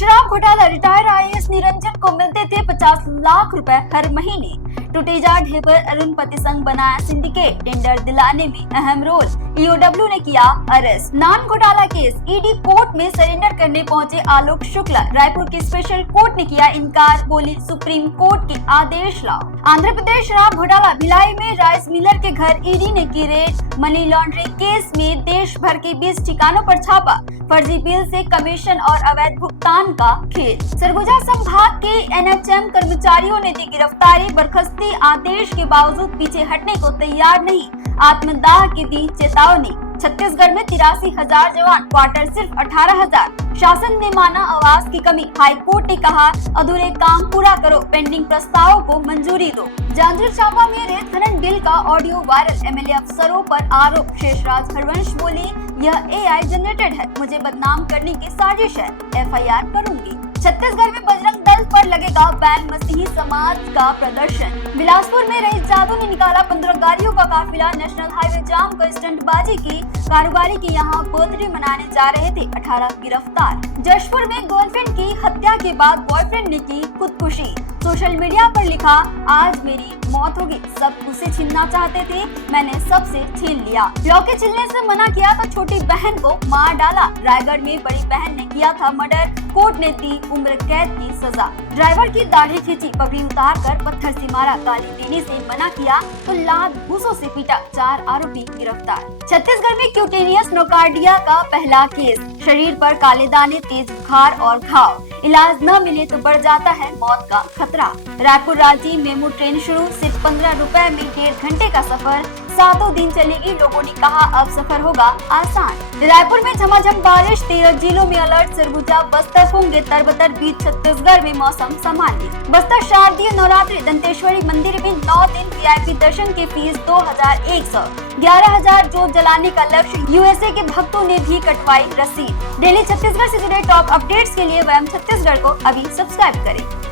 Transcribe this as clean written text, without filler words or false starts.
शराब घोटाला, retire IAS Niranjan को मिलते थे 50 लाख रुपए हर महीने। टूटेजा ढेबर अरुण पति संघ बनाया सिंडिकेट, टेंडर दिलाने में अहम रोल, ईओडब्ल्यू ने किया अरेस्ट। नान घोटाला केस, ईडी कोर्ट में सरेंडर करने पहुंचे आलोक शुक्ला, रायपुर की स्पेशल कोर्ट ने किया इनकार, बोली सुप्रीम कोर्ट के आदेश लाओ। आंध्र प्रदेश शराब घोटाला, भिलाई में राइस मिलर के घर ईडी ने की रेड, मनी लॉन्ड्रिंग केस में देश भर के 20 ठिकानों पर छापा, फर्जी बिल से कमीशन और अवैध भुगतान का खेल। सरगुजा संभाग के एनएचएम कर्मचारियों ने दी गिरफ्तारी, बर्खास्ती आदेश के बावजूद पीछे हटने को तैयार नहीं, आत्मदाह की दी चेतावनी। छत्तीसगढ़ में 83,000 जवान, क्वार्टर सिर्फ 18,000, शासन ने माना आवास की कमी, हाई कोर्ट ने कहा अधूरे काम पूरा करो, पेंडिंग प्रस्तावों को मंजूरी दो। जांजगीर चांपा में रेत खनन बिल का ऑडियो वायरल, एमएलए अफसरों पर आरोप, शेषराज हरवंश बोली यह एआई जनरेटेड है, मुझे बदनाम करने की साजिश है, एफआईआर करूंगी। छत्तीसगढ़ में बजरंग दल पर लगेगा बैन, मसीही समाज का प्रदर्शन। बिलासपुर में रईस जादू ने निकाला 15 गाड़ियों का काफिला, नेशनल हाईवे जाम कर स्टंटबाजी की, कारोबारी के यहाँ बर्थडे मनाने जा रहे थे, 18 गिरफ्तार। जशपुर में गर्लफ्रेंड की हत्या के बाद बॉयफ्रेंड ने की खुदकुशी, सोशल मीडिया पर लिखा आज मेरी मौत होगी, सब उसे छीनना चाहते थे, मैंने सबसे छीन लिया। लौकी छिलने से मना किया तो छोटी बहन को मार डाला, रायगढ़ में बड़ी बहन ने किया था मर्डर, कोर्ट ने दी उम्र कैद की सजा। ड्राइवर की दाढ़ी खींची, पगड़ी उतार कर पत्थर से मारा, गाली देने से मना किया तो लात घूंसों से पीटा, 4 आरोपी गिरफ्तार। छत्तीसगढ़ में क्यूटेनियस नोकार्डिया का पहला केस, शरीर पर काले दाने, तेज बुखार और घाव, इलाज न मिले तो बढ़ जाता है मौत का खतरा। रायपुर रांची मेमू ट्रेन शुरू, सिर्फ 15 रुपए में 1.5 घंटे का सफर, 7 दिन चलेगी, लोगों ने कहा अब सफर होगा आसान। रायपुर में झमाझम बारिश, 13 जिलों में अलर्ट, सरगुजा बस्तर होंगे तरबतर, बीच छत्तीसगढ़ में मौसम सामान्य। बस्तर शारदीय नवरात्रि, दंतेश्वरी मंदिर में 9 दिन वीआईपी दर्शन की फीस 2100, 11,000 जोत जलाने का लक्ष्य, यूएसए के भक्तों ने भी कटवाई रसीद। डेली छत्तीसगढ़ से जुड़े टॉप अपडेट्स के लिए वयम छत्तीसगढ़ को अभी सब्सक्राइब करें।